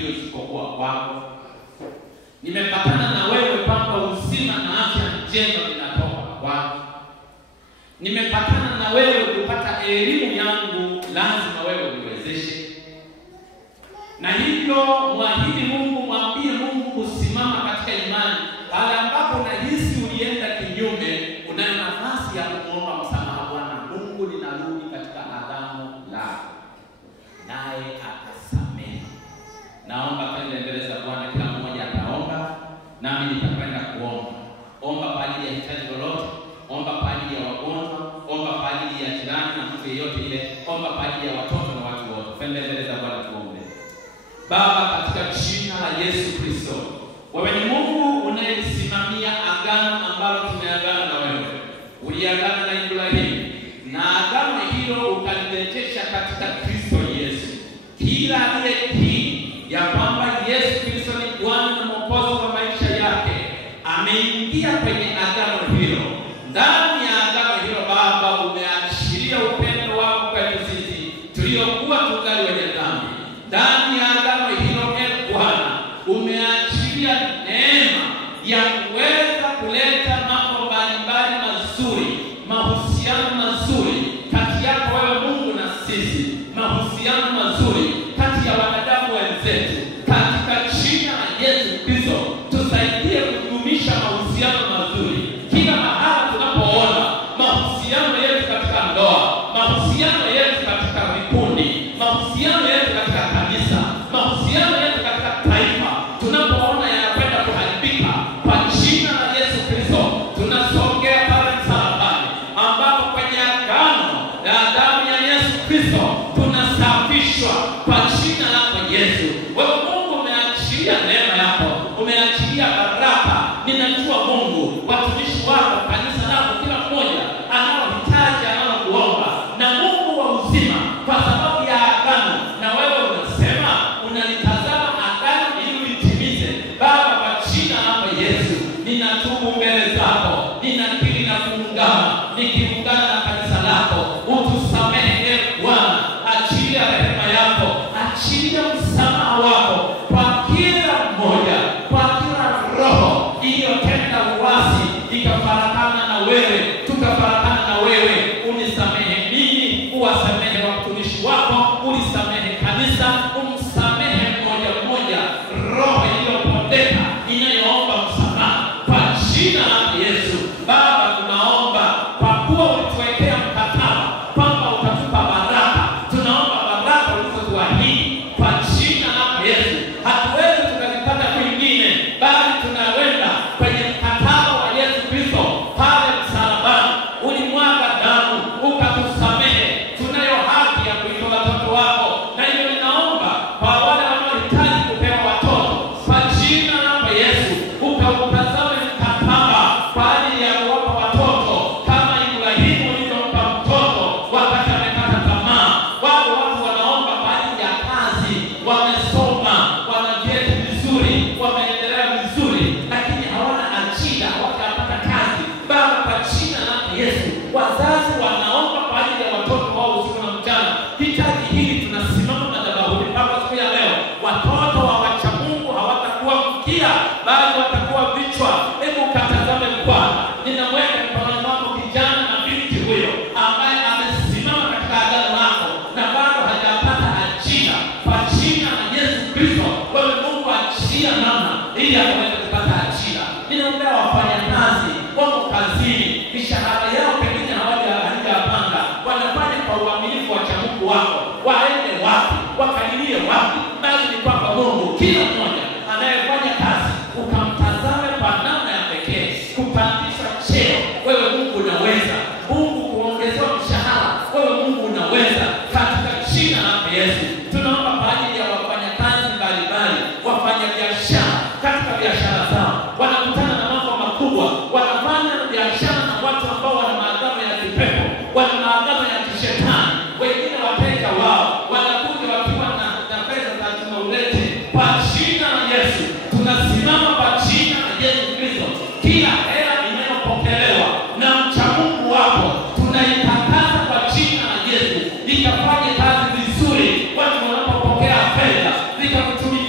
hiyo isipokuwa kwako. Nimepatana na wewe kwamba uzima na afya njema vinatoka kwako. Nimepatana na wewe kupata elimu yangu, lazima wewe uniwezeshe. Na hivyo mwahidi Mungu, mwambie Mungu kusimama katika imani. Pale ambapo unahisi ulienda kinyume, unayo nafasi ya kuomba msamaha. Bwana Mungu, ninarudi katika agano lako, naye atasamehe. Naomba kwenda mbele za Bwana, kila mmoja ataomba, nami nitakwenda kuomba. Omba kwa ajili ya hitaji lolote, omba kwa ajili ya wagonjwa, omba kwa ajili ya jirani na mtu yeyote ile, omba kwa ajili ya watoto na watu wote. Kwenda mbele za Bwana tuombe. Baba, katika jina la Yesu Kristo, wewe ni Mungu unayesimamia agano ambalo tumeagana na wewe. Uliagana na Ibrahimu, na agano hilo ukalirejesha katika Kristo Yesu. Kila aliyetii ya kwamba Yesu Kristo ni Bwana na Mwokozi wa maisha yake, ameingia kwenye agano hilo. Ndani ya agano hilo Baba, umeachilia upendo wako kwetu sisi tuliokuwa tungali wenye dhambi. Ndani ya agano hilo Bwana, umeachilia neema ya kuweza kuleta mambo mbalimbali mazuri, mahusiano mazuri kati yako wewe Mungu na sisi, mahusiano mazuri kati ya wanadamu wenzetu. Katika jina la Yesu Kristo, tusaidie kudumisha mahusiano mazuri kila mahali tunapoona mahusiano yetu katika ndoa, mahusiano yetu katika vikundi, mahusiano yetu katika kanisa, mahusiano yetu katika taifa. Tunapoona yanakwenda kuharibika, kwa jina la Yesu Kristo tunasogea pale msalabani, ambapo kwenye agano la damu ya Yesu Kristo tunasafishwa kwa jina lako Yesu. Wewe Mungu umeachilia neema yako, umeachilia baraka. Ninajua Mungu, watumishi wako, kanisa lako, kila mmoja analohitaji, analokuomba, na Mungu wa uzima, kwa sababu ya agano. Na wewe unasema unalitazama agano ili ulitimize. Baba, kwa jina lako Yesu, ninatubu mbele zako, ninakiri na kuungama, nikiungana na kanisa lako. Utusamehe Bwana, achilia rehema yako, achilia msamaha wako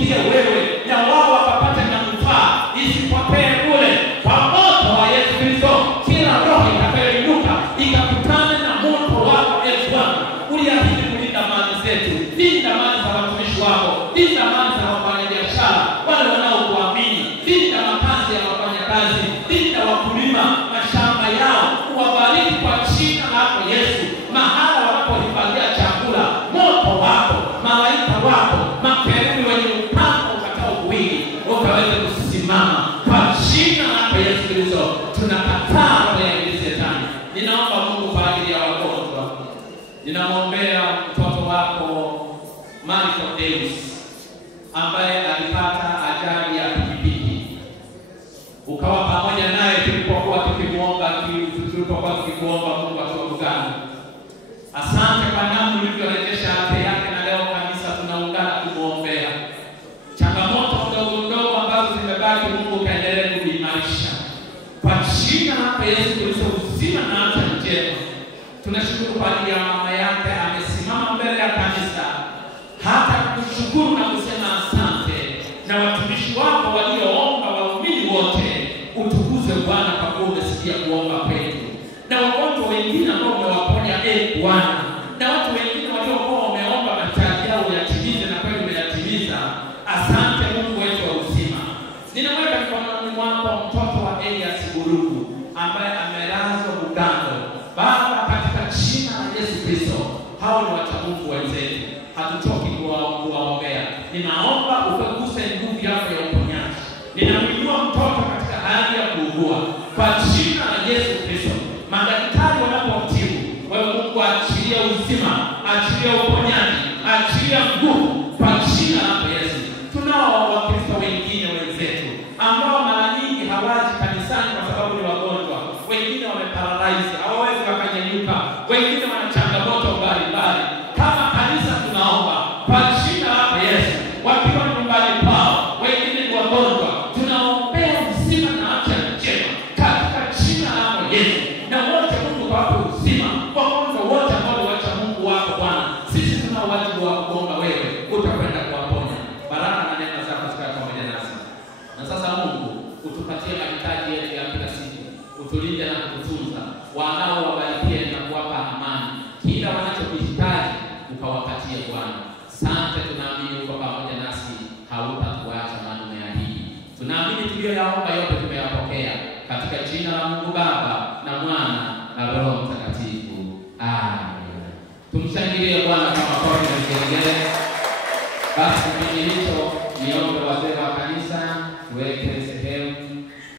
ikufikie wewe na wao wakapate manufaa, isipotee kule. Kwa moto wa Yesu Kristo, kila roho itakayoinuka ikakutane na moto wako. Bwana, uliahidi kulinda mali zetu, linda mali za watumishi wako, linda mali za wafanyabiashara wale wanaokuamini, linda makazi ya wafanyakazi, linda wakulima mashamba yao, uwabariki kwa jina lako Yesu. Mahala wanapohifadhia chakula, moto wako, malaika wako, makerubi wenye upanga ukatao kuwili ukaweze kusimama kwa jina lako Yesu Kristo. Tunakataa roho ya Shetani. Ninaomba Mungu kwa ajili ya wagonjwa. Ninamwombea mtoto wako Marco Davis ambaye alipata ajali ya pikipiki. Ukawa pamoja naye tulipokuwa tukimwomba Mungu atuongoze. Asante kwa namna ulivyorejesha afya yake, na leo kanisa tunaungana kumwombea. Changamoto ndogo ambazo zimebaki, Mungu kaendelee kuimarisha kwa jina la Yesu Kristo, uzima na afya njema. Tunashukuru kwa ajili ya mama yake, amesimama mbele ya kanisa hata kushukuru na kusema asante, na watumishi wako walioomba, waumini wote, utukuze Bwana kwa kuwa umesikia kuomba kwetu, na wagonjwa wengine ambao umewaponya Bwana, na watu wengine waliokuwa wameomba mahitaji yao yatimize, na kweli umeyatimiza. Asante Mungu wetu wa uzima. Ninaweka mikononi mwako mtoto wa Elias Burugu ambaye amelazwa Bugando. Baba, katika jina la Yesu Kristo, hao ni wacha Mungu wenzetu, hatuchoki kuwaombea. Ninaomba ukaguse nguvu yako ya uponyaji. Ninamuinua mtoto katika hali ya kuugua kwa jina la Yesu Kristo. Madaktari wanapomtibu, wewe Mungu achilia uzima, achilia uponyaji, achilia nguvu kwa jina la Yesu. Tunao Wakristo wengine wenzetu ambao mara nyingi hawaji kanisani kwa sababu ni wagonjwa. Wengine wameparalyze, hawawezi wakanyanyuka. Wengine wana changamoto mbalimbali. Kama kanisa tunaomba kwa jina la Yesu, wakiwa nyumbani kwao, wengine ni wagonjwa, tunaombea uzima na afya njema katika jina la Yesu. Na wote Mungu wako uzima, wagonjwa wote ambao wacha Mungu wako Bwana, sisi tunao wajibu wa kuomba, wewe utakwenda kuwaponya. Baraka na neema zako zikae pamoja nasi. Na sasa Mungu, utupatie mahitaji yetu ya kila siku, utulinde na kututunza, wanao wabarikie na kuwapa amani, kila wanachokihitaji ukawapatie Bwana. Asante, tunaamini uko pamoja nasi, hautatuacha maana umeahidi. Tunaamini tuliyoyaomba yote tumeyapokea katika jina la Mungu Baba na Mwana na Roho Mtakatifu. Amen. Tumshangilie Bwana kwa makofi na vigelegele. Basi kipindi hicho niombe wazee wa kanisa tuweke sehemu